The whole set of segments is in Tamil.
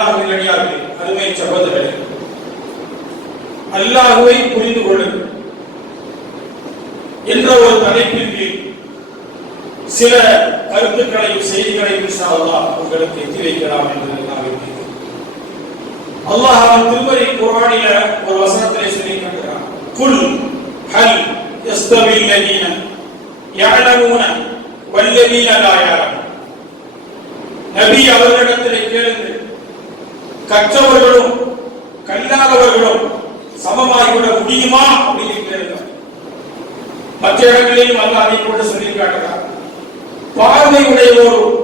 அருமை சகோதரர்களே, அல்லாஹ்வை புரிந்து கொள்ளுங்கள் என்ற ஒரு தலைப்பின் கீழ் சில கருத்துக்களையும் செய்திகளையும் இன்ஷா அல்லாஹ் உங்களுக்கு எத்தி வைக்கலாம் என்று நான் விரும்புகிறேன். அல்லாஹ் திருமறை குர்ஆனில ஒரு வசனத்திலே சொல்லி காட்டுகிறான், குல் ஹல் யஸ்தவில் லதீன யஅலமூன வல்லதீன லா யஅலமூன். நபி அவர்களிடத்திலே கேளுங்கள், கற்றவர்களும் கல்லாதவர்களும் சமமாகிவிட முடியுமா அப்படின்னு கேளுங்க. மற்ற இடங்களிலும் அல்லாஹ் அதை கூட சொல்லி காட்டுகிறார், பார்வை உடையவோரும்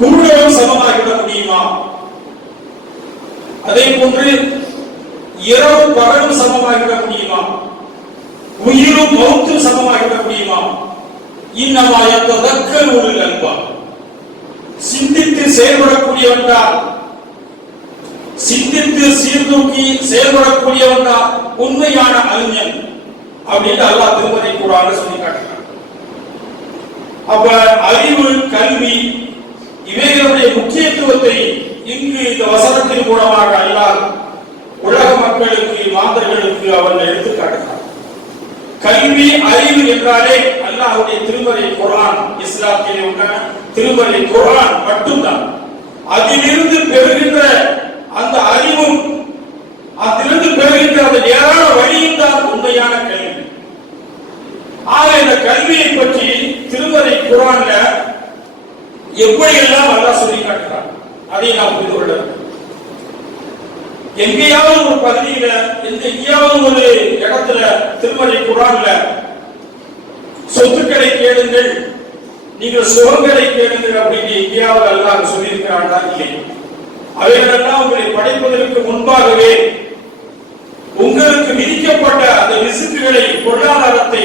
குருடரும் சமமாகிவிட முடியுமா? அதே போன்று இரவு பகலும் சமமாகிவிட முடியுமா? உயிரும் மௌத்தும் சமமாகிவிட முடியுமா? இன்னமா யத்ததக்கரு உலுல் அல்பாப். சிந்தித்து செயல்படக்கூடியவன் தான், சிந்தித்து சீர்தூக்கி செயல்படக்கூடியவன் தான் உண்மையான அறிஞன் அப்படின்னு அல்லாஹ் திருமறை குர்ஆன்ல சொல்லி காட்டுகிறார். அப்ப அறிவு, கல்வி இவைகளுடைய முக்கியத்துவத்தை இங்கு இந்த வசனத்தின் மூலமாக அல்லாஹ் உலக மக்களுக்கு, மாந்தர்களுக்கு அவன் எடுத்து காட்டுகிறார். கல்வி, அறிவு என்றாலே அல்லாஹ்வுடைய திருமறை குர்ஆன், இஸ்லாத்திலே உள்ள திருமறை குர்ஆன் மட்டும்தான். அதிலிருந்து பெறுகின்ற அந்த அறிவும், அதிலிருந்து பெறுகின்ற அந்த நேரான வழியும் தான் உண்மையான கல்வி. ஆக இந்த கல்வியை பற்றி திருமறை குர்ஆன்ல எப்படியெல்லாம் அல்லாஹ் சொல்லி காட்டுகிறார் அதை நாம் புரிந்து கொள்ள வேண்டும். எங்கேயாவது ஒரு பகுதியில, எங்கேயாவது ஒரு இடத்துல திருமறை குர்ஆன்ல சொத்துக்களை கேளுங்கள், நீங்கள் சுகங்களை கேளுங்கள் அப்படின்னு எங்கேயாவது அல்லாஹ் சொல்லியிருக்கிறார்களா? இல்லை. அவைகளெல்லாம் உங்களை படைப்பதற்கு முன்பாகவே உங்களுக்கு விதிக்கப்பட்ட அந்த ரிஸ்க்குகளை, பொருளாதாரத்தை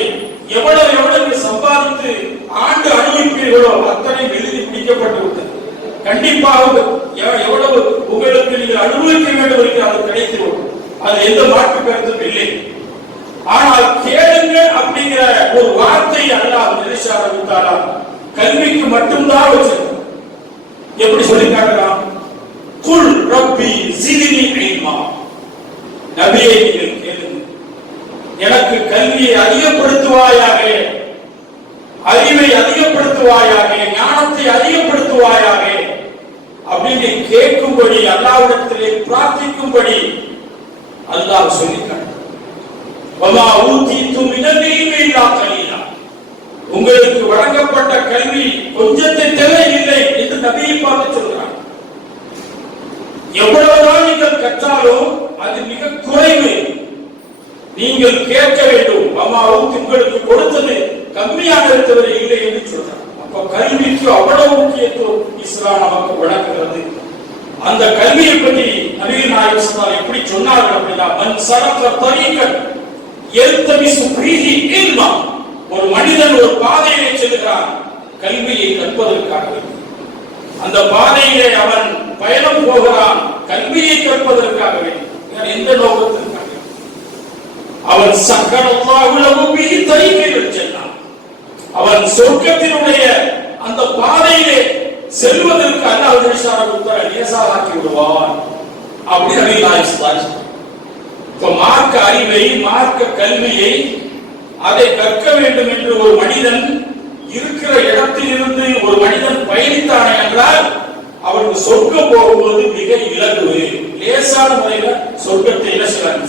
எவ்வளவு சம்பாதித்து ஆண்டு அனுபவிப்பீர்களோ அத்தனை எழுதி பிடிக்கப்பட்டு விட்டது. கண்டிப்பாக எவ்வளவு உங்களுக்கு நீங்கள் அனுபவிக்க வேண்டும் என்று அது கிடைத்துவிடும். அது எந்த மாற்று கருத்தும் இல்லை. ஆனால் கேளுங்க அப்படிங்கிற ஒரு வார்த்தை அல்லாஹ் நிலைச்சாரா கல்விக்கு மட்டும்தான் வச்சிருக்கோம். எப்படி சொல்லி காட்டலாம்? குல் ரப்பி ஸித்னி இல்மா. நபியே நீங்கள் கேளுங்க, எனக்கு கல்வியை அதிகப்படுத்துவாயாக, அறிவை அதிகப்படுத்துவாயாக, ஞானத்தை அதிகப்படுத்துவாயாக அப்படின்னு கேட்கும்படி, அல்லாஹ்விடத்திலே பிரார்த்திக்கும்படி அல்லாஹ் சொல்லிட்டார். வமா ஊதீதும் மினல் இல்மி இல்லா கலீலா. உங்களுக்கு வழங்கப்பட்ட கல்வி கொஞ்சத்தை தவிர இல்லை என்று நபியை பார்த்து சொல்றார். எவ்வளவுதான் நீங்கள் கற்றாலும் அது மிக குறைவு. நீங்கள் கேட்க வேண்டும். அம்மாவும் உங்களுக்கு கொடுத்தது கம்மியாக இருக்கிறது இல்லை என்று சொல்றார். அப்ப கல்விக்கு அவ்வளவு முக்கியத்துவம் இஸ்லாம் நமக்கு வழங்குகிறது. அந்த கல்வியை பற்றி நபிகள் நாயகம் ஸல்லல்லாஹு எப்படி சொன்னார்கள் அப்படின்னா, மன் சலக தரீகன் யல்தமிசு ஃபீஹி இல்மா. ஒரு மனிதன் ஒரு பாதையிலே செல்கிறான் கல்வியை கற்பதற்காக. அந்த பாதையிலே அவன் பயணம் போகிறான் கல்வியை கற்பதற்காகவே. எந்த நோக்கத்திற்காக? அவன் சக்கரல்லாஹு லஹு பிஹி தரீகல் ஜன்னah. அவன் சொர்க்கத்தினுடைய அந்த பாதையிலே செல்வதற்கு அல்லாஹ் நிலைசாரத்தை லேசாக்கி விடுவான் அப்படி நபிகள் நாயகம் ஸல்லல்லாஹு அலைஹி வஸல்லம். இப்ப மார்க்க அறிவை, மார்க்க கல்வியை அதை கற்க வேண்டும் என்று ஒரு மனிதன் இருக்கிற இடத்தில் இருந்து ஒரு மனிதன் பயணித்தானே என்றால் அவருக்கு சொர்க்கம் போகும்போது மிக இலகுவு, லேசான முறையில சொர்க்கத்தை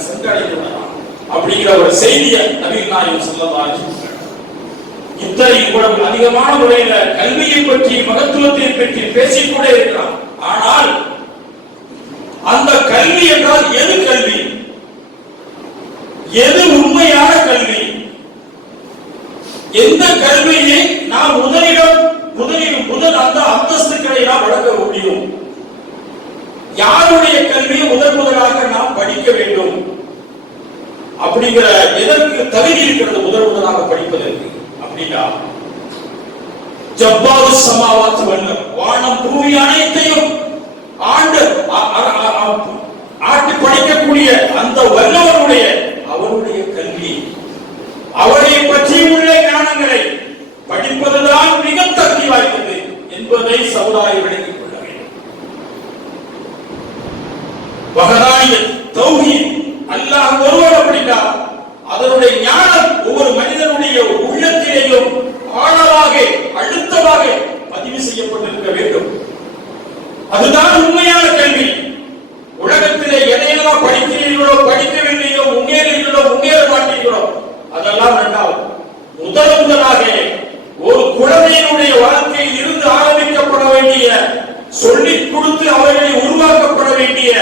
சென்றடைந்து விடலாம் அப்படிங்கிற ஒரு செய்தியை நபிகள் நாயகம் ஸல்லல்லாஹு அலைஹி வஸல்லம் இத்தனை இவ்வளவு அதிகமான முறையில கல்வியை பற்றி, மகத்துவத்தை பற்றி பேசிக்கொண்டே இருக்கிறான். ஆனால் அந்த கல்வி என்றால் எது கல்வி? எது உண்மையான கல்வி? எந்த கல்வியை நாம் முதல் அந்த அந்தஸ்துக்களை நாம் வழங்க முடியும்? யாருடைய கல்வியை முதலாக நாம் படிக்க வேண்டும் அப்படிங்கிற எதற்கு தகுதி இருக்கிறது முதலாக படிப்பதற்கு அப்படின்னா, ஜப்பாரு சமாவாத் வல்லம், வானம் பூமி அனைத்தையும் ஆட்டி படிக்கக்கூடிய அந்த வல்லவனுடைய அவருடைய கல்வி, அவரை பற்றி உள்ள ஞானங்களை படிப்பதுதான் மிக தகுதி வாய்ந்தது என்பதை சமுதாயம் விளங்கிக் கொள்ள வேண்டும். தௌஹீத், அல்லாஹ் ஒருவன் அப்படின்னா அதனுடைய ஞானம் ஒவ்வொரு மனிதனுடைய உள்ளத்திலேயும் ஆழமாக அழுத்தமாக பதிவு செய்யப்பட்டிருக்க வேண்டும். அதுதான் உண்மையான கல்வி. உலகத்திலே எதையெல்லாம் படிக்கிறீர்களோ படிக்கவில்லையோ முன்னேறீர்களோ முன்னேற மாட்டீர்களோ அதெல்லாம் வேண்டாம். முதலாக ஒரு குழந்தையினுடைய வாழ்க்கையில் இருந்து ஆரம்பிக்கப்பட வேண்டிய, சொல்லிக் கொடுத்து அவர்களை உருவாக்கப்பட வேண்டிய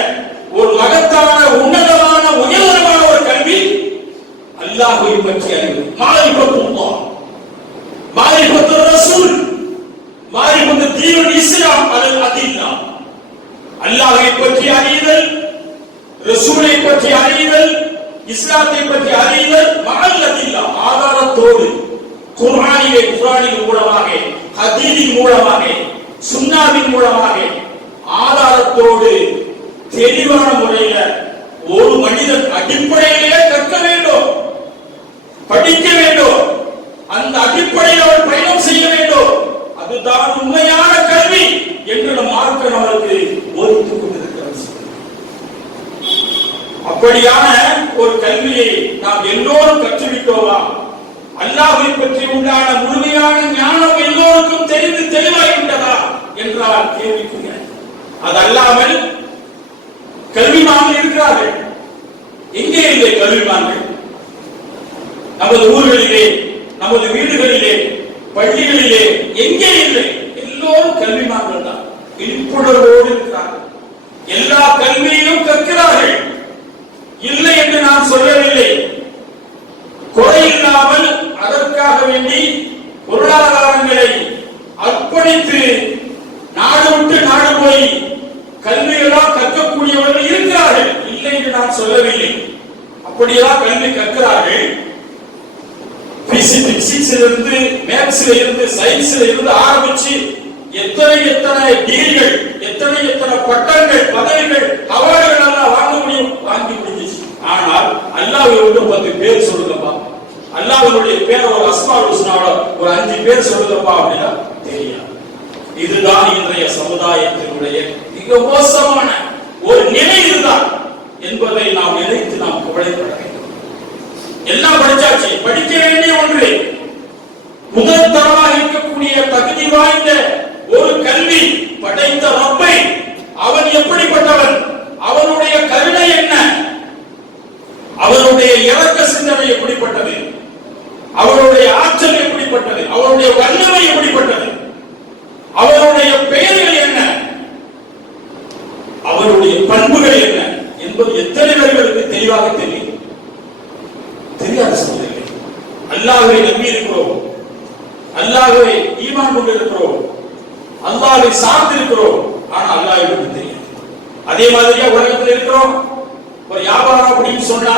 ஒரு மகத்தான உன்னதமான உயர்தரமான ஒரு கல்வி அல்லாஹ்வை பற்றி அறிவு. மாரிஃபத்துல்லாஹ், மாரிஃபத்து ரசூல், மாரிஃபத்து தீனுல் இஸ்லாம் அல் அதில்லா. அல்லாஹ்வை பற்றி அறிதல், ரசூலை பற்றி அறிதல், இஸ்லாத்தை பற்றி அறிதல் மஅல் அதில்லா, ஆதாரத்தோடு குர்ஆனின் மூலமாக, ஹதீஸின் மூலமாக, சுன்னாவின் மூலமாக ஆதாரத்தோடு தெளிவான முறையில் ஒரு மனிதன் அடிப்படையிலே கற்க வேண்டும், படிக்க வேண்டும். அந்த அடிப்படையில் அவர் பயணம் செய்ய வேண்டும். அதுதான் உண்மையான கல்வி என்று நம் மார்க்கம் அவருக்கு போதித்துக் கொண்டிருக்கிறது. அப்படியான ஒரு கல்வியை நாம் எல்லோரும் கற்றுவிட்டோமா? அல்லாஹ்வை பற்றி உண்டான முழுமையான ஞானம் எல்லோருக்கும் தெரிந்து தெளிவாகிவிட்டதா என்றால் கேள்விக்குரிய. அது அல்லாமல் கல்விமான்கள் இருக்கிறார்கள். எங்கே இல்லை கல்விமான்கள்? நமது ஊர்களிலே, நமது வீடுகளிலே, பள்ளிகளிலே எங்கே இல்லை? எல்லோரும் கல்விமான்கள் தான். விழிப்புணர்வோடு இருக்கிறார்கள். எல்லா கல்வியையும் கற்கிறார்கள். இல்லை என்று நான் சொல்லவில்லை. குறையில்லாமல் அதற்காக வேண்டி பொருளாதாரங்களை அர்ப்பணித்து நாடு விட்டு நாடு போய் கல்வியெல்லாம் கற்கக்கூடியவர்கள் இருக்கிறார்கள். இல்லை என்று நான் சொல்லவில்லை. அப்படியெல்லாம் கல்வி கற்கிறார்கள். பிசிக்ஸ்ல இருந்து, மேத்ஸ்ல இருந்து, சயின்ஸ்ல இருந்து ஆரம்பிச்சு எத்தனை டிகிரிகள், எத்தனை பட்டங்கள், பதவிகள், அவார்டுகள் எல்லாம் வாங்க முடியும், வாங்கி முடிஞ்சிச்சு. ஆனால் அல்லாஹ்வை வந்து 10 பேர் சொல்லுங்கப்பா, அல்லாஹ்வுடைய பேர் ஒரு அஸ்மாஉல் ஹுஸ்னாவோட ஒரு 5 பேர் சொல்லுங்கப்பா அப்படின்னா தெரியாது. இதுதான் இன்றைய சமுதாயத்தினுடைய மிக மோசமான ஒரு நிலை இதுதான் என்பதை நாம் நினைத்து நாம் கவலைப்பட வேண்டும். எல்லாம் படிச்சாச்சு, படிக்க வேண்டிய ஒன்று. முதல் தரமாக இருக்கக்கூடிய தகுதி வாய்ந்த ஒரு கல்வி படைத்த ரப்பை, அவன் எப்படிப்பட்டவன், அவனுடைய கருணை என்ன, அவனுடைய இரக்க சிந்தனை எப்படிப்பட்டது, அவனுடைய ஆற்றல் எப்படிப்பட்டது, அவனுடைய வல்லமை எப்படிப்பட்டது, அவனுடைய பெயர்கள் என்ன, அவருடைய பண்புகள் என்ன என்பது எத்தனை பேர்களுக்கு தெளிவாக தெரியும்? தெரியாத சகோதரர்களே, அல்லாஹ்வை நம்பி இருக்கிறோம், அல்லாஹ்வை ஈமான் கொண்டு இருக்கிறோம், அல்லாஹ்வை சார்ந்து இருக்கிறோம். ஆனால் அல்லாஹ்வை பற்றி தெரியாது. அதே மாதிரியா உலகத்தில் இருக்கிறோம். ஒரு வியாபாரம் அப்படின்னு சொன்னா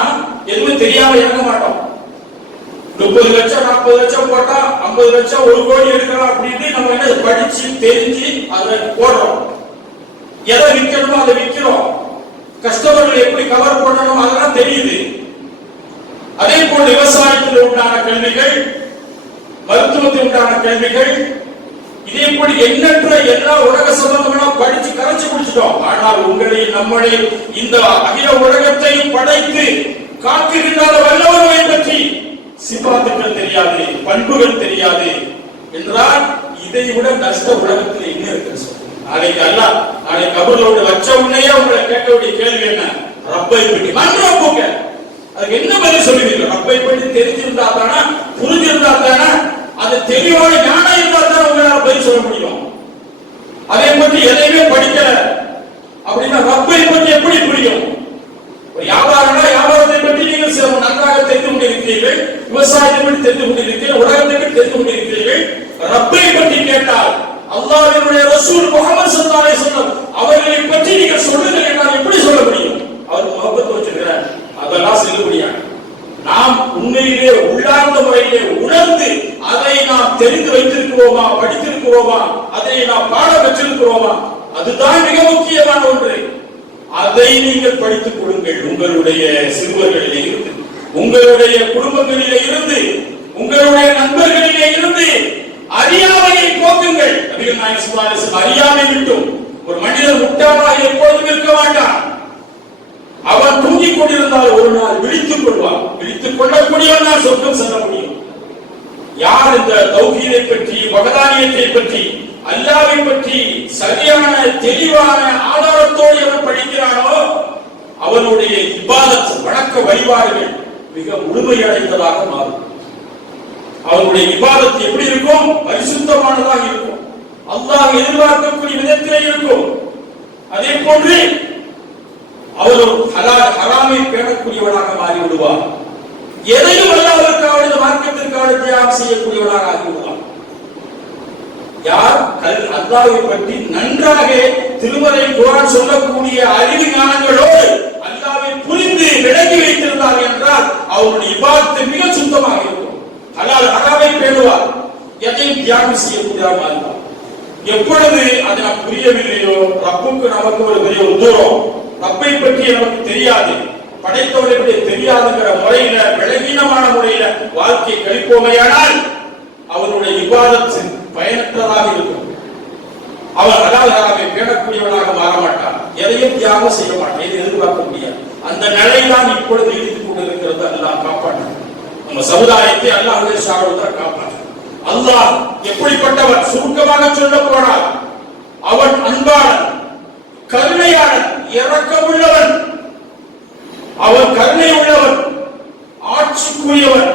எதுவும் தெரியாம இறங்க மாட்டோம். 30 லட்சம் 40 லட்சம் போட்டா 50 லட்சம் 1 கோடி எடுக்கலாம் அப்படின்னு நம்ம என்ன படிச்சு தெரிஞ்சு அதை போடுறோம். எதை விற்கணுமோ அதை விற்கிறோம். கஸ்டமர்கள் எப்படி கவர் பண்ணணும் அதெல்லாம் தெரியுது. அதே போல் விவசாயத்தில் உண்டான கல்விகள், மருத்துவத்தில் உண்டான கல்விகள், இதே போல் எண்ணற்ற எல்லா உலக சம்பந்தமான படிச்சு கரைச்சு குடிச்சிட்டோம். ஆனால் உங்களையும் நம்மளையும் இந்த அகில உலகத்தையும் படைத்து காக்குகின்ற வல்லவரை பற்றி சிபாத்துக்கள் தெரியாது, பண்புகள் தெரியாது என்றால் இதை விட நஷ்ட உலகத்தில் என்ன இருக்கு? நாளைக்கு அல்லாஹ் நாளைக்கு கபரோடு வச்ச உடனே உங்களை கேட்க வேண்டிய கேள்வி என்ன? ரப்பை பற்றி மன்றம் போக்க. அதுக்கு என்ன பதில் சொல்லுவீங்க? ரப்பை பற்றி தெரிஞ்சிருந்தா தானே, புரிஞ்சிருந்தா தானே, அது தெளிவான ஞானம் இருந்தா தான் உங்களால் பதில் சொல்ல முடியும். அதை பற்றி எதையுமே படிக்கல அப்படின்னா ரப்பை பற்றி எப்படி புரியும்? வியாபாரத்தை பற்றி நீங்கள் நன்றாக தெரிந்து கொண்டிருக்கிறீர்கள், விவசாயத்தை பற்றி தெரிந்து கொண்டிருக்கிறீர்கள், உலகத்தை பற்றி தெரிந்து கொண்டிருக்கிறீர்கள். ரப்பை பற்றி கேட்டால் அல்லாஹ்வுடைய ரசூல் முஹம்மது ஸல்லல்லாஹு அலைஹி வஸல்லம் அவர்களை பற்றி நீங்கள் சொல்லுங்கள் என்றால் எப்படி சொல்ல முடியும்? அவர் முகப்பத் வச்சிருக்கிறார், அதெல்லாம் செல்லுபடியாக நாம் உண்மையிலே உள்ளார்ந்த முறையிலே உணர்ந்து அதை நாம் தெரிந்து வைத்திருக்கிறோமா, படித்திருக்கிறோமா, அதை நாம் பாட பெற்றிருக்கிறோமா, அதுதான் மிக முக்கியமான ஒன்று. அதை நீங்கள் படித்துக் கொடுங்கள். உங்களுடைய சிறுவர்களிலே இருந்து, உங்களுடைய குடும்பங்களிலே இருந்து, உங்களுடைய நண்பர்களிலே இருந்து அறியாமையை போக்குங்கள். நபிகள் நாயகம் ஸல்லல்லாஹு அலைஹி வஸல்லம் அறியாமை விட்டும் ஒரு மனிதன் முட்டாளாக எப்பொழுதும் இருக்க மாட்டான். அவன் யார் விழித்துக் கொள்வார், விழித்துக் கொள்ளக்கூடியவன் தான் சொர்க்கம் செல்ல முடியும். யார் இந்த தௌஹீதை பற்றி, வஹதானியத்தை பற்றி, அல்லாஹ்வை பற்றி சரியான தெளிவான ஆதாரத்தோடு எவன் படிக்கிறானோ அவனுடைய இபாதத் வணக்க வழிபாடுகள் மிக முழுமையடைந்ததாக மாறும். அவனுடைய இபாதத் எப்படி இருக்கும்? பரிசுத்தமானதாக இருக்கும், அல்லாஹ் எதிர்பார்க்கக்கூடிய விதத்திலே இருக்கும். அதே போன்று அவர் ஒரு ஹலால் ஹராமை பேணக்கூடியவனாக மாறிவிடுவார். எதையும் அல்லாஹ்வுக்காக இந்த மார்க்கத்திற்காக தியாகம் செய்யக்கூடியவனாக ஆகிவிடுவார். யார் அல்லாஹ்வை பற்றி நன்றாக திருமறை குர்ஆன் சொல்லக்கூடிய அறிவு ஞானங்களோடு அல்லாஹ்வை புரிந்து விளங்கி வைத்திருந்தார் என்றால் அவருடைய இபாதத் மிக சுத்தமாக இருக்கும். ஹலால் ஹராமை பேணுவார், எதையும் தியாகம் செய்யக்கூடியவராக இருந்தார். எப்பொழுது அது நாம் புரியவில்லையோ, ரப்புக்கு நமக்கு ஒரு பெரிய தூரம், ரப்பை பற்றி நமக்கு தெரியாது, படைத்தவரை பற்றி தெரியாதுங்கிற முறையில பலவீனமான முறையில வாழ்க்கை கழிப்போமையானால் அவருடைய இபாதத் பயனற்றதாக இருக்கும். அவர் ஹலால் ஹராமை பேணக்கூடியவனாக மாற மாட்டார், எதையும் தியாகம் செய்ய மாட்டார், எதை எதிர்பார்க்க முடியாது. அந்த நிலைதான் இப்பொழுது இழுத்துக் கொண்டிருக்கிறது. அல்லாஹ் காப்பாற்ற நம்ம சமுதாயத்தை அல்லாஹ் காப்பாற்ற. அல்லாஹ் எப்படிப்பட்டவர்? சுருக்கமாக சொல்ல போனார், அவன் அன்பாளன், கருணையாளன், இரக்கமுள்ளவன், அவன் கருணை உள்ளவன், ஆட்சிக்குரியவன்.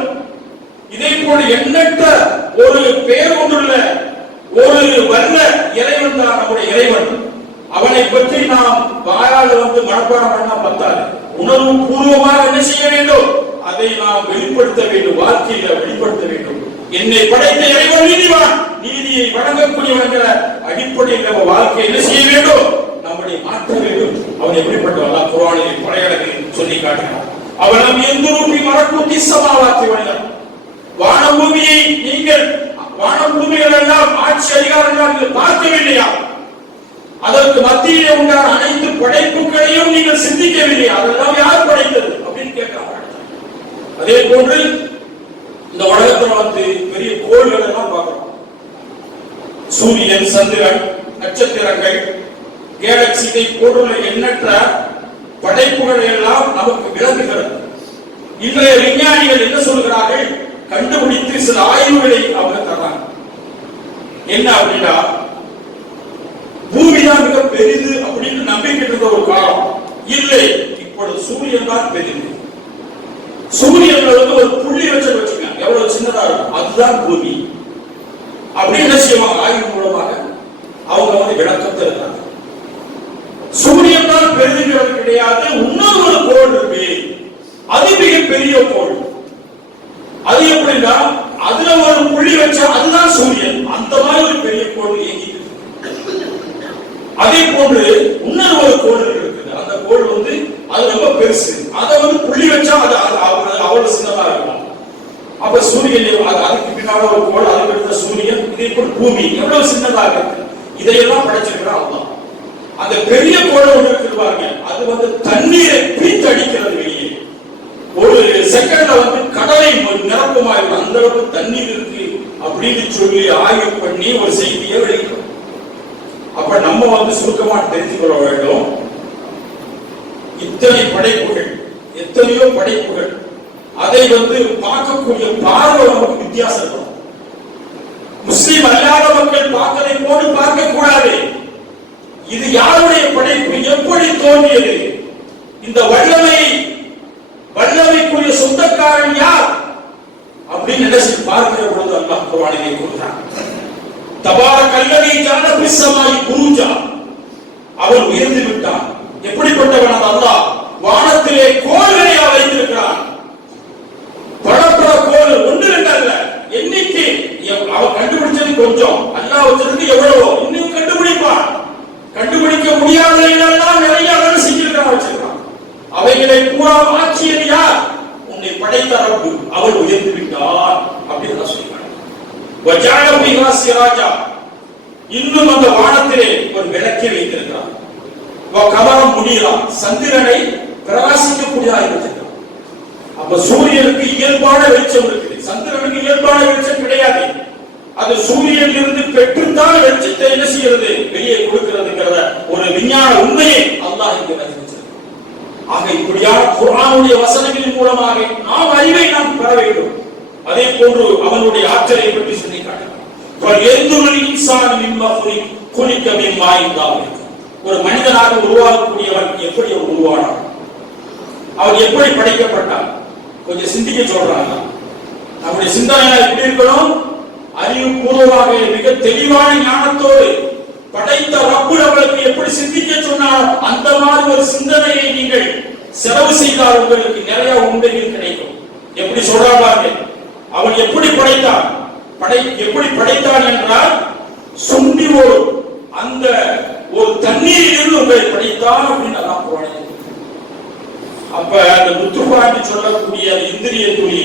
இதை போல எண்ணற்ற ஒரு பெயர் கொண்டுள்ள ஒரு வல்ல இறைவன் தான் நம்முடைய இறைவன். அவனை பற்றி நாம் வாயால் மனப்பாடம் பண்ண பத்தாது, உணர்வு பூர்வமாக என்ன செய்ய வேண்டும்? அதை நாம் வெளிப்படுத்த வேண்டும், வாழ்க்கையில வெளிப்படுத்த வேண்டும். என்னை படைத்த இறைவன் நீதிவான், நீதியை வழங்கக்கூடியவன் என்கிற அடிப்படையில் நம்ம வாழ்க்கை என்ன செய்ய வேண்டும்? நம்முடைய மாற்ற வேண்டும். அவன் எப்படிப்பட்டவன்? குர்ஆனிலே பல இடங்களில் சொல்லி காட்டினார். அவனம் எந்த ரூபி மரக்கூட்டி சமாவாத்தி வண்ணம். வானம் பூமியை நீங்கள், வானம் பூமிகள் எல்லாம் ஆட்சி அதிகாரங்களால் நீங்கள் பார்க்கவில்லையா? அதற்கு மத்தியிலே உண்டான அனைத்து படைப்புகளையும் நீங்கள் சிந்திக்கவில்லையா? அதெல்லாம் யார் படைத்தது அப்படின்னு கேட்கிறாங்க. அதே போன்று இந்த உலகத்துல பெரிய கோள்கள் எல்லாம் பார்க்கிறோம். சூரியன், சந்திரன், நட்சத்திரங்கள், கேலக்சி, இதை போன்ற எண்ணற்ற படைப்புகளை எல்லாம் நமக்கு விளங்குகிறது. இன்றைய விஞ்ஞானிகள் என்ன சொல்கிறார்கள்? கண்டுபிடித்து சில ஆய்வுகளை அவங்க தர்றாங்க. என்ன அப்படின்னா, பூமிதான் மிக பெரிது அப்படின்னு நம்பிக்கிட்டு இருந்த ஒரு காலம் இல்லை, இப்பொழுது சூரியன் தான் பெரிது. சூரியன்ல ஒரு புள்ளி வச்சுக்கோங்க, எவ்வளவு சின்னதா இருக்கும், அதுதான் பூமி அப்படின்னு என்ன செய்வாங்க? ஆய்வு மூலமாக அவங்க விளக்கத்தை இருக்காங்க. சூரியன் தான் பெரிதுங்கிறது கிடையாது, இன்னொரு ஒரு கோள் இருக்கு, அது மிக பெரிய கோள். அது எப்படின்னா, அதுல ஒரு புள்ளி வச்சா அதுதான் சூரியன், அந்த மாதிரி ஒரு பெரிய கோள் இயங்கிட்டு. அதே போன்று இன்னொரு ஒரு கோள் இருக்குது, அந்த கோள் அது ரொம்ப பெருசு, அதை புள்ளி வச்சா அது அவ்வளவு சின்னதா இருக்கும். அப்ப சூரியன் அதுக்கு பின்னால ஒரு கோள், அதுக்கு அடுத்த சூரியன், இதே போல் பூமி எவ்வளவு சின்னதாக இருக்கு. இதையெல்லாம் படைச்சிருக்கிறான் அல்லாஹ். அந்த பெரிய கோள் ஒன்று இருக்குவாங்க, அது தண்ணீரை பீத்து அடிக்கிறது வெளியே. ஒரு செகண்ட்ல கடலை நிரப்பமாயிருக்கும், அந்த அளவுக்கு தண்ணீர் இருக்கு அப்படின்னு சொல்லி ஆய்வு பண்ணி ஒரு செய்தியை வெளியிடும். அப்ப நம்ம சுருக்கமா தெரிந்து கொள்ள வேண்டும், இத்தனை படைப்புகள், எத்தனையோ படைப்புகள், அதை பார்க்கக்கூடிய பார்வை நமக்கு வித்தியாசம் இருக்கும். முஸ்லிம் அல்லாத மக்கள் பார்க்கலை போது பார்க்க கூடாது. இது யாருடைய படைப்பு, எப்படி தோன்றியது, இந்த வல்லமைக்குரிய சொந்தக்காரன் யார் அப்படின்னு நினைச்சு பார்க்கிற பொழுது அல்லாஹ் குர்ஆனிலே கூறுகிறான், தபாரக்கல்லதீ ஜஅல ஃபிஸ்ஸமாஇ புரூஜா, அவன் உயர்ந்து விட்டான். எப்படிப்பட்டவன்? அல்லாஹ் வானத்திலே கோள்களை வைத்திருக்கிறான். பல கோள், ஒன்று ரெண்டு அல்ல, எண்ணிக்கை. அவன் கண்டுபிடிச்சது கொஞ்சம், அல்லாஹ் வச்சிருந்து எவ்வளவோ இன்னும் கண்டுபிடிப்பான். கண்டுபிடிக்க முடியாத இடமெல்லாம் நிறைய செஞ்சிருக்கான், வச்சிருக்கான். அவைகளை பூரா ஆட்சியது யார்? உன்னை படைத்த ரப்பு, அவன் உயர்ந்து விட்டார் அப்படின்னு சொல்றான். இன்னும் அந்த வானத்திலே ஒரு விளக்கை வைத்திருக்கிறான். கவனம் முடியலாம், சந்திரனை பிரகாசிக்கக்கூடியதாக இருக்கிறான். அப்ப சூரியனுக்கு இயல்பான வெளிச்சம் இருக்குது, சந்திரனுக்கு இயல்பான வெளிச்சம் கிடையாது. அது சூரியனில் இருந்து பெற்றுத்தான் வெளிச்சத்தை என்ன செய்யறது, வெளியே கொடுக்கிறதுங்கிறத ஒரு விஞ்ஞான உண்மையை அல்லாஹ் இங்கு அறிவிச்சிருக்கிறான். ஆக இப்படியான குர்ஆனுடைய வசனங்களின் மூலமாக நாம் அறிவை நாம் பெற வேண்டும். அதே போன்று அவனுடைய ஆற்றலை பற்றி சொல்லி காட்டுகிறார். ஒரு மனிதனாக உருவாகக்கூடியவன் எப்படி உருவானான், அவன் எப்படி படைக்கப்பட்டான், கொஞ்சம் சிந்திக்க சொல்றாங்க. நம்முடைய சிந்தனை எப்படி இருக்கணும்? அறிவுபூர்வமாக மிக தெளிவான ஞானத்தோடு படைத்த ரப்பு நம்மளுக்கு எப்படி சிந்திக்க சொன்னார் அந்த மாதிரி ஒரு சிந்தனையை நீங்கள் செலவு செய்தால் உங்களுக்கு நிறைய உண்மைகள் கிடைக்கும். எப்படி சொல்றாங்க, அவன் எப்படி படைத்தான், எப்படி படைத்தான் என்றால் சுண்டி அந்த ஒரு தண்ணீரில் இருந்து உங்களை படைத்தான் அப்படின்னு எல்லாம் போனேன். அப்ப அந்த முத்துப்பாண்டி சொல்லக்கூடிய இந்திரிய துளி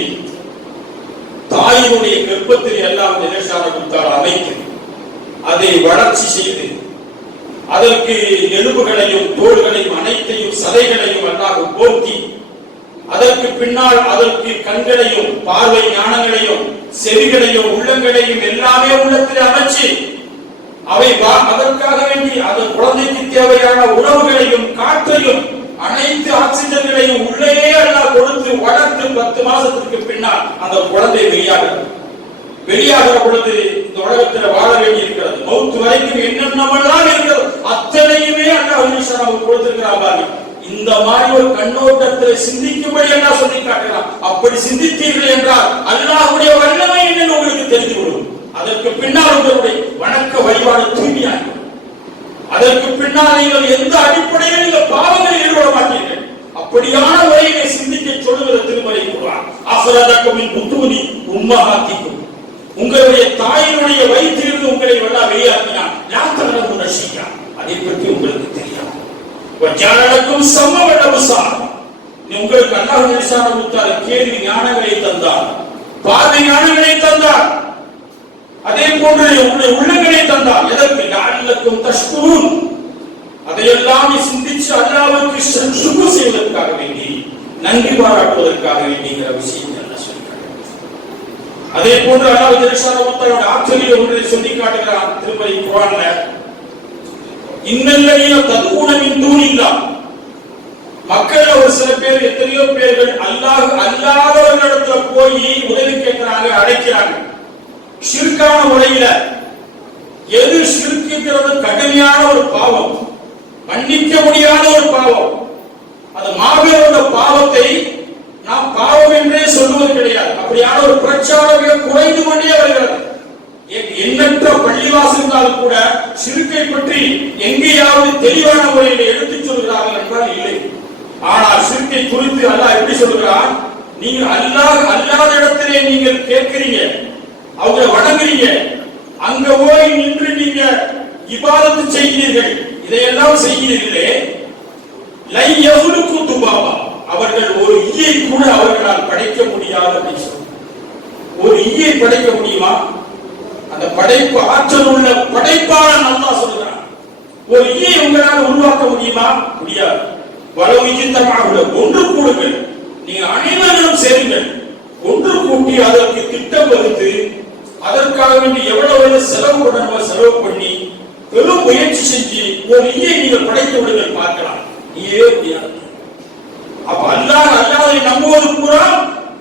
தாயினுடைய கர்ப்பத்தில் எல்லாம் நிலைசார குத்தால் அமைத்து அதை வளர்ச்சி செய்து அதற்கு எலும்புகளையும் தோள்களையும் அனைத்தையும் சதைகளையும் எல்லாம் போர்த்தி அதற்கு பின்னால் அதற்கு கண்களையும் பார்வை ஞானங்களையும் செவிகளையும் உள்ளங்களையும் எல்லாமே உள்ளத்தில் அமைச்சு அவை அதற்காக வேண்டி அந்த குழந்தைக்கு தேவையான உணவுகளையும் காற்றையும் அனைத்து ஆக்சிஜன்களையும் உள்ளே எல்லாம் கொடுத்து வளர்த்து 10 மாசத்துக்கு பின்னால் அந்த குழந்தை வெளியாகிற பொழுது இந்த உலகத்தில் வாழ வேண்டி இருக்கிறது. மௌத்து வரைக்கும் என்னென்னமெல்லாம் இருக்கிறது அத்தனையுமே அல்லாஹ் கொடுத்திருக்கிறார். இந்த மாதிரி ஒரு கண்ணோட்டத்தில் சிந்திக்கும்படி எல்லாம் சொல்லி காட்டுகிறார். அப்படி சிந்தித்தீர்கள் என்றால் அல்லாஹ்வுடைய வல்லமை என்னன்னு உங்களுக்கு தெரிந்துவிடும். அதற்கு பின்னால் உங்களுடைய வணக்க வழிபாடு தூய்மையாகும். அதற்கு பின்னால் நீங்கள் எந்த அடிப்படையில் நீங்கள் பாவங்களில் ஈடுபட மாட்டீர்கள். அப்படியான முறையை சிந்திக்க சொல்லுகிற திருமறை குர்ஆன். அஃரதக்கும் மின் புத்தூனி உம்மஹாத்திக்கும், உங்களுடைய தாயினுடைய வயிற்றிலிருந்து உங்களை எல்லாம் வெளியாக்கினான். யாத்தனக்கும் ரஷியா, அதை பற்றி உங்களுக்கு தெரியும். வஜாலக்கும் சம்மவ அபசார், உங்களுக்கு அல்லாஹ் நிசான கொடுத்தார், கேள்வி ஞானங்களை தந்தார், பார்வை ஞானங்களை தந்தார், அதே போன்று உங்களுடைய உள்ளங்களை தந்தார். எதற்கு? லஅல்லக்கும் தஷ்குரூன், அதையெல்லாம் சிந்திச்சு அல்லாஹ்வுக்கு சுக்ர் செய்வதற்காக வேண்டி, நன்றி பாராட்டுவதற்காக வேண்டிங்கிற விஷயம் என்ன சொல்றாங்க. அதே போன்று அல்லாஹ் ஜல்லஷானஹு தஆலா ஆற்றலில் ஒன்றை சொல்லி காட்டுகிறான் திருமறை குர்ஆன்ல. இன்னல்லதீன ததுஊன மின் தூனில்லாஹ், மக்கள் ஒரு சில பேர் எத்தனையோ பேர்கள் அல்லாதவர்களிடத்துல போய் உதவி கேட்கிறாங்க, அழைக்கிறாங்க. ஷிர்கான முறையில எது ஷிர்க்குங்கிறது கடுமையான ஒரு பாவம், மன்னிக்க முடியாத ஒரு பாவம். அந்த மாபெரும் பாவத்தை நாம் பாவம் என்றே சொல்லுவது கிடையாது. அப்படியான ஒரு பிரச்சாரம் குறைந்து கொண்டே வருகிறது. எண்ணற்ற பள்ளிவாசல் இருந்தாலும் கூட ஷிர்க்கை பற்றி எங்கேயாவது தெளிவான முறையில் எடுத்துச் சொல்கிறார்கள் என்றால் இல்லை. ஆனால் ஷிர்க்கை குறித்து அல்லாஹ் எப்படி சொல்கிறார்? நீங்கள் அல்லாத இடத்திலே நீங்கள் கேட்கிறீங்க, அவங்களை வணங்குறீங்க, அங்க போய் நின்று நீங்க இபாதத்து செய்கிறீர்கள், இதையெல்லாம் செய்கிறீர்களே, லை யஹ்லுகு துபாபா, அவர்கள் ஒரு ஈயை கூட அவர்களால் படைக்க முடியாது அப்படின்னு சொல்றாங்க. ஒரு ஈயை படைக்க முடியுமா? அந்த படைப்பு ஆற்றல் உள்ள படைப்பாளன் அல்லாஹ் சொல்றான். ஒரு ஈயை உங்களால் உருவாக்க முடியுமா? முடியாது. வலவு இஜ்தமஅ, ஒன்று கூடுங்கள், நீங்க அனைவரும் சேருங்கள், ஒன்று கூட்டி அதற்கு திட்டம் வகுத்து அதற்காக வேண்டி எவ்வளவு செலவு பண்ணணுமோ செலவு பண்ணி பெரும் முயற்சி செஞ்சு ஒரு ஈயை நீங்கள் படைத்து விடுங்கள், பார்க்கலாம். நீயே முடியாது. அப்ப அல்லாஹ்வை நம்புவது பூரா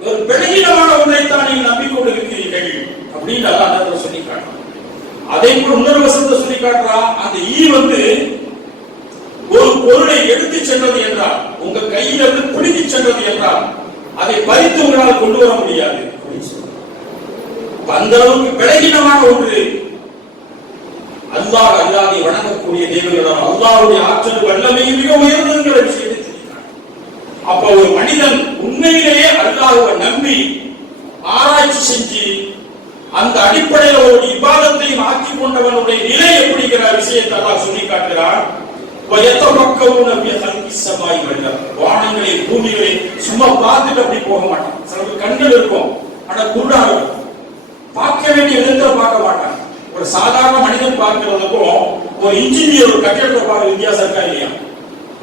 ஒரு பலகீனமான ஒன்றைத்தான் நீங்கள் நம்பிக்கொண்டிருக்கிறீர்கள் அப்படின்னு அல்லாஹ் சொல்லி காட்டுறான். அதே போல இன்னொரு வசனத்தை சொல்லி காட்டுறான். அந்த ஈ ஒரு பொருளை எடுத்து சென்றது என்றால், உங்க கையில இருந்து பிடித்து சென்றது என்றால், அதை பறித்து உங்களால் கொண்டு வர முடியாது. அந்த அளவுக்கு பலகீனமான ஒன்று. அல்லாஹ் அல்லாஹ்வை வணங்கக்கூடிய தெய்வங்களால் அல்லாஹ்வுடைய ஆற்றல் வல்லமை மிக உயர்ந்ததுங்கிற விஷயத்தை தெரிவிக்கிறார். அப்ப ஒரு மனிதன் உண்மையிலேயே அல்லாஹ்வை நம்பி ஆராய்ச்சி செஞ்சு அந்த அடிப்படையில் ஒரு இபாதத்தையும் ஆக்கி கொண்டவனுடைய நிலை எப்படிங்கிற விஷயத்தை அல்லாஹ் சொல்லி காட்டுகிறார். வானங்களை பூமிகளை சும்மா பார்த்துட்டு அப்படி போக மாட்டான். சில கண்கள் இருக்கும், ஆனா குருடாக இருக்கும், பார்க்க வேண்டிய விதத்துல பார்க்க மாட்டாங்க. ஒரு சாதாரண மனிதன் பார்க்கிறதுக்கும் ஒரு இன்ஜினியர் ஒரு கட்டிடத்தை பார்க்க வித்தியாசம் இருக்கா இல்லையா?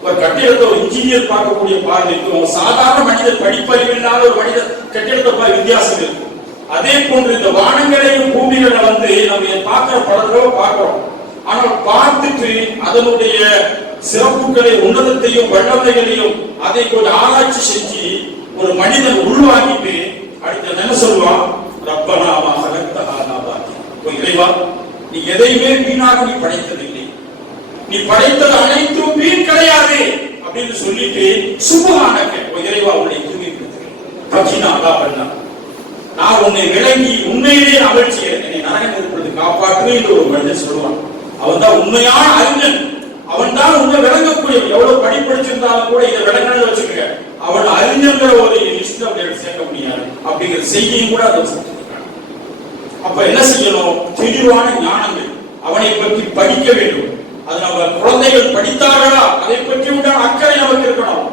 ஒரு கட்டிடத்தை ஒரு இன்ஜினியர் பார்க்கக்கூடிய பார்வைக்கும் சாதாரண மனிதர் படிப்பறிவில்லாத ஒரு மனிதர் கட்டிடத்தை பார்க்க வித்தியாசம் இருக்கும். அதே போன்று இந்த வானங்களையும் பூமிகளை நம்ம பார்க்கிற படங்களோ பார்க்கிறோம். ஆனால் பார்த்துட்டு அதனுடைய சிறப்புகளை, உன்னதத்தையும் வல்லமைகளையும் அதை கொஞ்சம் ஆராய்ச்சி செஞ்சு ஒரு மனிதன் உள்வாங்கிட்டு அடுத்த என்ன சொல்லுவான், ரப்பனா மா ஹலக்த ஹாதா பாத்திலா. இறைவா, நீ எதையுமே வீணாக நீ படைத்ததில்லை, நீ படைத்தது அனைத்தும் வீண் கிடையாது அப்படின்னு சொல்லிட்டு சுபஹானக, இறைவா உன்னை தூய்மைப்படுத்துகிறேன், பகினா அல்லாஹ், நான் உன்னை விளங்கி உண்மையிலே அமல் செய்கிறேன், என்னை நரக நெருப்பிலிருந்து காப்பாற்று என்று ஒரு மனிதன் சொல்லுவான். அவன் தான் உண்மையான அறிஞன், அவன் தான் உன்னை விளங்கக்கூடிய. எவ்வளவு படிப்படிச்சிருந்தாலும் கூட இதை விளங்கன்னு வச்சுக்க, அவன் அறிஞங்கிற ஒரு லிஸ்ட் அப்படி சேர்க்க முடியாது அப்படிங்கிற செய்தியும் கூட அதை சொல்லியிருக்காங்க. அப்ப என்ன செய்யணும், தெளிவான ஞானங்கள் அவனை பற்றி படிக்க வேண்டும். அது நம்ம குழந்தைகள் படித்தார்களா அதை பற்றி உண்டான அக்கறை நமக்கு இருக்கணும்.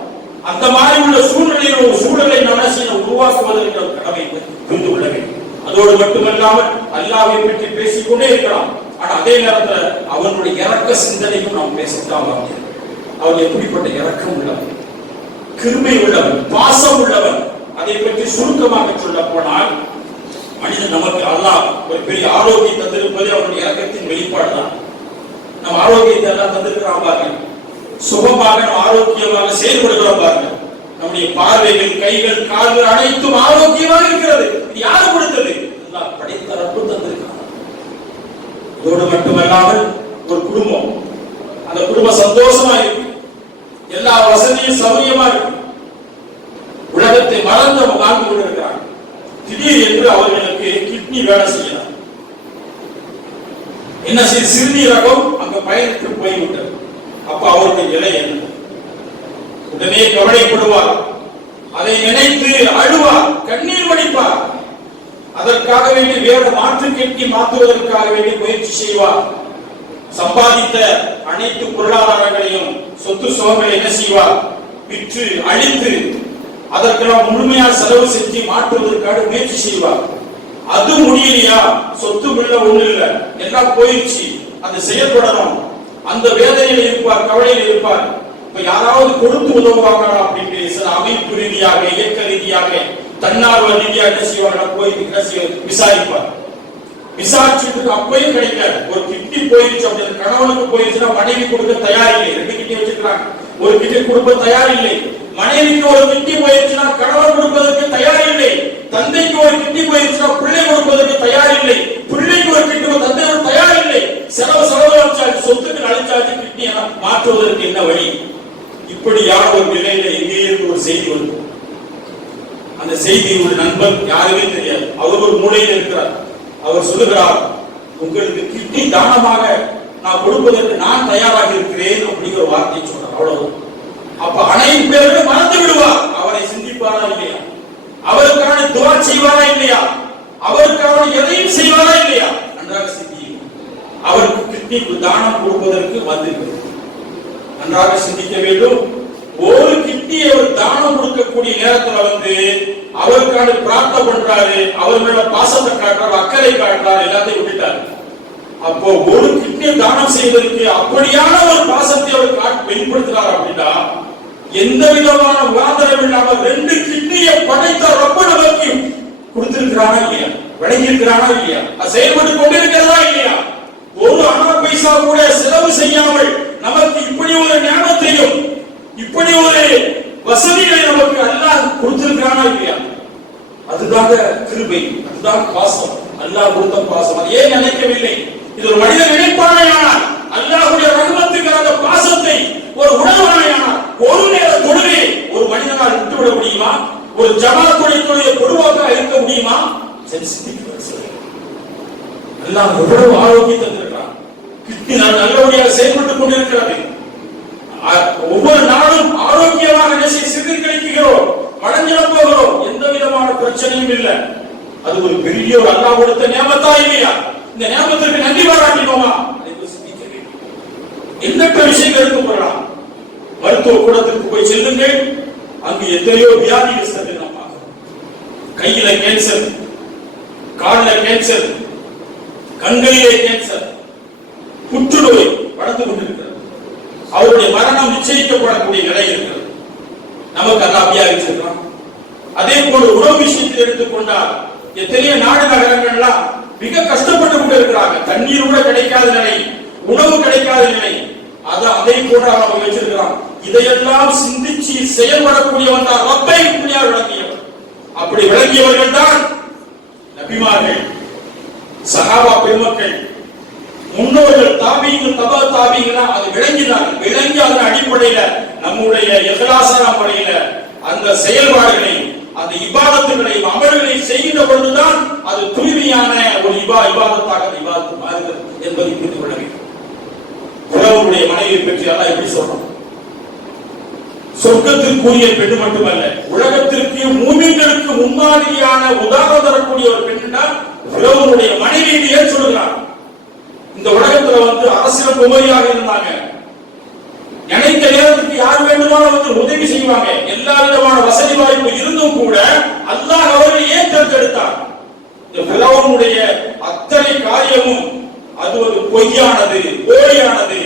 அந்த மாதிரி உள்ள சூழ்நிலையில் ஒரு சூழலை நம்ம உருவாக்குவதற்கு கடமை புரிந்து கொள்ள வேண்டும். அதோடு மட்டுமல்லாமல் அல்லாஹ்வை பற்றி பேசிக்கொண்டே இருக்கலாம். ஆனா அதே நேரத்தில் அவனுடைய இரக்க சிந்தனையும் நாம் பேசத்தான். அவன் எப்படிப்பட்ட இரக்கம் உள்ளவன், கிருபை உள்ளவன், பாசம் உள்ளவன். அதை பற்றி சுருக்கமாக சொல்ல போனால், மனிதன் நமக்கு அல்லாஹ் ஒரு பெரிய ஆரோக்கியம் தந்திருப்பது அவனுடைய இரக்கத்தின் வெளிப்பாடு தான். நம்ம ஆரோக்கியத்தை எல்லாம் தந்திருக்கிறோம் பாருங்க, சுகமாக நம்ம ஆரோக்கியமாக செயல்படுகிறோம் பாருங்க. நம்முடைய பார்வைகள், கைகள், கால்கள் அனைத்தும் ஆரோக்கியமாக இருக்கிறது. இது யாரு கொடுத்தது? அல்லாஹ் படைத்த ரப்பு தந்திருக்கிறார். இதோடு மட்டுமல்லாமல் ஒரு குடும்பம், அந்த குடும்பம் சந்தோஷமா இருக்கு, எல்லா வசதியும் சௌரியமா இருக்கு, உலகத்தை மறந்து வாழ்ந்து கொண்டிருக்கிறாங்க. திடீர் என்று அவர்களுக்கு கிட்னி வேலை செய்யலாம். என்ன செய்ய, சிறுநீரகம் அங்க பயணித்து போய்விட்டது. அப்ப அவருடைய நிலை என்ன? உடனே கவலைப்படுவார், அதை நினைத்து அழுவார், கண்ணீர் வடிப்பார். அதற்காக வேண்டி வேற மாற்று கட்டி மாற்றுவதற்காக வேண்டி முயற்சி செய்வார். சம்பாதித்த அனைத்து பொருளாதாரங்களையும், சொத்து சுகங்களை என்ன செய்வார், விற்று அழித்து அதற்கெல்லாம் முழுமையாக செலவு செஞ்சு மாற்றுவதற்காக முயற்சி செய்வார். அது முடியலையா, சொத்து உள்ள ஒண்ணு இல்ல, எல்லாம் போயிடுச்சு, அது செயல்படணும். அந்த வேதனையில் இருப்பார், கவலையில் இருப்பார். இப்ப யாராவது கொடுத்து உதவுவாங்களா அப்படின்னு சில அமைப்பு ரீதியாக, இயக்க ரீதியாக, தன்னார்வ ரீதியாக என்ன செய்வாங்க, போய் விசாரிப்பார். விசாரிச்சுட்டு அப்பயும் கிடைக்காது. ஒரு கிட்னி போயிடுச்சு அப்படின்னு, கணவனுக்கு போயிடுச்சுன்னா மனைவி கொடுக்க தயாரில்லை. 2 கிட்னி வச்சிருக்காங்க, ஒரு கிட்னி கொடுக்க தயாரில்லை. மனைவிக்கு ஒரு கிட்னி போயிடுச்சுன்னா கணவன் கொடுப்பதற்கு தயாரில்லை. தந்தைக்கு ஒரு கிட்னி போயிடுச்சுன்னா பிள்ளை கொடுப்பதற்கு தயாரில்லை. பிள்ளைக்கு ஒரு கிட்னி தந்தையோட தயாரில்லை. செலவு அழிச்சாச்சு, சொத்துக்கள் அழிச்சாச்சு, கிட்னி மாற்றுவதற்கு என்ன வழி? இப்படியான ஒரு நிலையில எங்கே இருந்து ஒரு செய்தி வந்து, அந்த செய்தி ஒரு நண்பர் யாருமே தெரியாது, அவர் ஒரு மூலையில் இருக்கிறார். அவர் சொல்லுகிறார், உங்களுக்கு கிட்னி தானமாக நான் கொடுப்பதற்கு நான் தயாராக இருக்கிறேன் அப்படிங்கிற ஒரு வார்த்தையை சொல்றார். அவ்வளவு. அப்ப அனைத்து பேரும் மறந்து விடுவார். அவரை சிந்திப்பாரா இல்லையா, அவருக்கான துவா செய்வாரா இல்லையா, அவருக்கான எதையும் செய்வாரா இல்லையா, நன்றாக சிந்தியும். அவருக்கு கிட்னி தானம் கொடுப்பதற்கு வந்திருக்கிறது. நன்றாக சிந்திக்க வேண்டும். ஒரு கிட்னி அவர் தானம் கொடுக்கக்கூடிய நேரத்தில் வந்து அவருக்கான பிரார்த்தனை பண்றாரு, அவர் மேல பாசத்தை காட்டுறாரு, அக்கறை காட்டுறாரு, எல்லாத்தையும் விட்டுட்டாரு. அப்போ ஒரு கிட்னி தானம் செய்வதற்கு அப்படியான ஒரு பாசத்தை அவர் வெளிப்படுத்துறாரு அப்படின்னா, எந்த விதமான வாதனம் இல்லாமல் 2 கிட்னியை படைத்த ரப்ப நமக்கு கொடுத்திருக்கிறானா இல்லையா, வழங்கியிருக்கிறானா இல்லையா, அது செயல்பட்டு கொண்டிருக்கிறதா இல்லையா? ஒரு அணா பைசா கூட செலவு செய்யாமல் நமக்கு இப்படி ஒரு ஞானத்தையும் இப்படி ஒரு வசதிகளை நமக்கு அல்லாஹ் கொடுத்திருக்கிறானா இல்லையா? அதுதான் கிருபை, அதுதான் பாசம், அல்லாஹ் கொடுத்த பாசம். அது ஏன் நினைக்கவில்லை? இது ஒரு மனிதன் நினைப்பானையானால், அல்லாஹ்வுடைய ரஹ்மத்துக்கு அந்த பாசத்தை ஒரு உணர்வானையானால், ஒரு நேர தொழுகை ஒரு மனிதனால் விட்டுவிட முடியுமா? ஒரு ஜமாத்துடைய தொழுகை பொதுவாக இருக்க முடியுமா? அல்லாஹ் எவ்வளவு ஆரோக்கியம் தந்திருக்கிறான். கிட்னி நல்லபடியாக செயல்பட்டுக் கொண்டிருக்கிறது. ஒவ்வொரு நாளும் ஆரோக்கியமாக சிறுநீர் கழிக்கிறோம், மடங்கிட போகிறோம், எந்த விதமான பிரச்சனையும் இல்லை. அது ஒரு பெரிய ஒரு அல்லாஹ் கொடுத்த நியமத்தா இல்லையா? இந்த நியமத்திற்கு நன்றி பாராட்டினோமா? எண்ணற்ற விஷயங்களுக்கு போகலாம். மருத்துவ கூடத்திற்கு போய் செல்லுங்கள், அங்கு எத்தனையோ வியாதிகள் சந்திரமாக, கையில கேன்சர், காலில் கேன்சர், கண்களிலே கேன்சர், புற்றுநோய் வளர்ந்து கொண்டிருக்கிறது. அவருடைய மரணம் நிச்சயிக்கப்படக்கூடிய நிலை இருக்கிறது. நமக்கு அல்லாஹ் வியாதிச்சிருக்கிறான். அதே போல உணவு விஷயத்தில் எடுத்துக்கொண்டால் எத்தனையோ நாடு நகரங்கள்லாம் மிக கஷ்டப்பட்டு கொண்டு இருக்கிறாங்க. தண்ணீர் கூட கிடைக்காத நிலை, உணவு கிடைக்காத நிலை. அதை கூட அவங்க வச்சிருக்கிறான். இதையெல்லாம் சிந்திச்சு செயல்படக்கூடியவன் தான் ரப்பை உண்மையாக விளங்கியவர். அப்படி விளங்கியவர்கள் தான் நபிமார்கள், சஹாபா பெருமக்கள், முன்னோர்கள், தாபீங்கள், தபா தாபீங்களா அது விளங்கினார்கள். விளங்கி அதன் அடிப்படையில நம்முடைய இஹ்லாஸான முறையில அந்த செயல்பாடுகளை, அந்த இபாதத்துகளை, அமல்களை செய்கின்ற பொழுதுதான் அது தூய்மையான ஒரு இபாதத்தாக இபாதத்து மாறுகிறது என்பதை புரிந்து கொள்ள வேண்டும். பிறவருடைய மனைவியை பற்றி அல்லாஹ் எப்படி சொல்றான்? சொர்க்கத்திற்குரிய பெண் மட்டுமல்ல, உலகத்திற்கு மூமின்களுக்கு முன்மாதிரியான உதாரணம் தரக்கூடிய ஒரு பெண் என்றால் பிறவருடைய மனைவியை ஏன் சொல்கிறான்? இந்த உலகத்துல அரசியல் குமரியாக இருந்தாங்க. நினைத்த நேரத்துக்கு யார் வேண்டுமானாலும் உதவி செய்வாங்க. எல்லா விதமான வசதி வாய்ப்பு இருந்தும் கூட அல்லாஹ் அவர்களை ஏன் தேர்ந்தெடுத்தார்? இந்த பிறவனுடைய அத்தனை காரியமும் அது ஒரு பொய்யானது, போலியானது,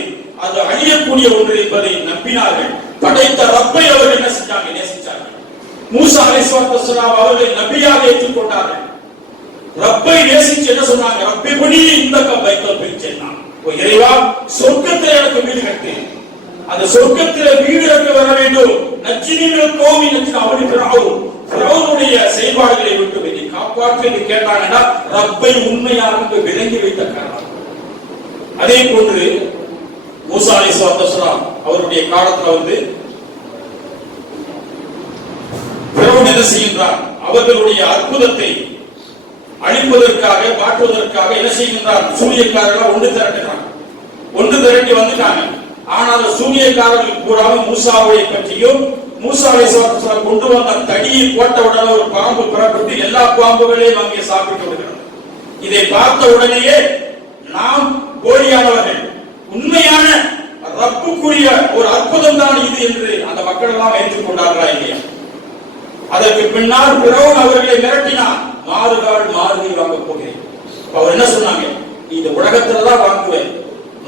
அது அழியக்கூடிய ஒன்று என்பதை நம்பினார்கள். படைத்த ரப்பை அவர்கள் என்ன செஞ்சாங்க? நேசிச்சார்கள். மூசா அலைஹிஸ்ஸலாத்து வஸ்ஸலாம் அவர்களை நபியாக ஏற்றுக்கொண்டார்கள். ரப்பை நேசிச்சு என்ன சொன்னாங்க? ரப்பை படி இந்த பைத்தல் பிரிச்சேன். இறைவா, சொர்க்கத்தில் எனக்கு வீடு கட்டு, அந்த சொர்க்கத்தில் வீடு கட்ட வர வேண்டும். நச்சினிகள் கோவி நச்சின அவருடைய செயல்பாடுகளை விட்டு என்னை காப்பாற்று என்று கேட்டாங்கன்னா ரப்பை உண்மையாக விளங்கி வைத்த காரணம். அதே போன்று மூசா அலைஹிஸ்ஸலாத்து வஸ்ஸலாம் அவருடைய காலத்துல பிறகு என்ன செய்கின்றார்? அவர்களுடைய அற்புதத்தை அழிப்பதற்காக, காட்டுவதற்காக என்ன செய்கின்றார்? சூனியக்காரர்கள் ஒன்று திரட்டி வந்துட்டாங்க. ஆனால் சூனியக்காரர்கள் கூறாம மூசாவை பற்றியும், மூசா அலைஹிஸ்ஸலாத்து வஸ்ஸலாம் கொண்டு வந்த தடியை போட்ட உடனே ஒரு பாம்பு புறப்பட்டு எல்லா பாம்புகளையும் அங்கே சாப்பிட்டு விடுகிறது. இதை பார்த்த உடனேயே நாம் போலியானவர்கள், உண்மையான ரப்புக்குரிய ஒரு அற்புதம் தான் இது என்று அந்த மக்கள் எல்லாம் ஏற்றுக்கொண்டார்களா இல்லையா? அதற்கு பின்னால் பிறவும் அவர்களை மிரட்டினார். மாறுகால் மாறுகை வாங்க போகிறேன். அவர் என்ன சொன்னாங்க? இந்த உலகத்துலதான் வாங்குவேன்,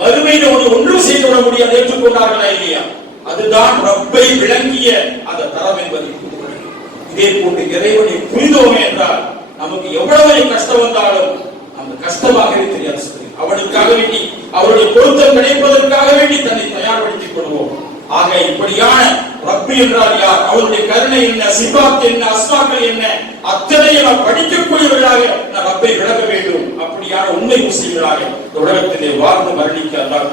மறுமையில ஒன்றும் செய்து விட முடியாது. ஏற்றுக்கொண்டார்களா இல்லையா? அதுதான் ரப்பை விளங்கிய அந்த தரம் என்பதை புரிந்து கொள்ள வேண்டும். இதே போன்று இறைவனை புரிந்தோமே என்றால் நமக்கு எவ்வளவு கஷ்டம் வந்தாலும் அந்த கஷ்டமாகவே தெரியாது. அவனுக்காக வேண்டி, அவருடைய பொருத்தம் கிடைப்பதற்காக வேண்டி தன்னை தயார்படுத்திக் கொள்வோம். ஆக இப்படியான ரப்பி என்றால் யார், அவருடைய கருணை என்ன, சிபாத் என்ன, அஸ்மாக்கள் என்ன, அத்தனையும் நாம் படிக்கக்கூடியவர்களாக ரப்பை விளக்க வேண்டும். அப்படியான உண்மை முஸ்லிம்களாக இந்த உலகத்திலே வாழ்ந்து மரணிக்க அல்லாஹ்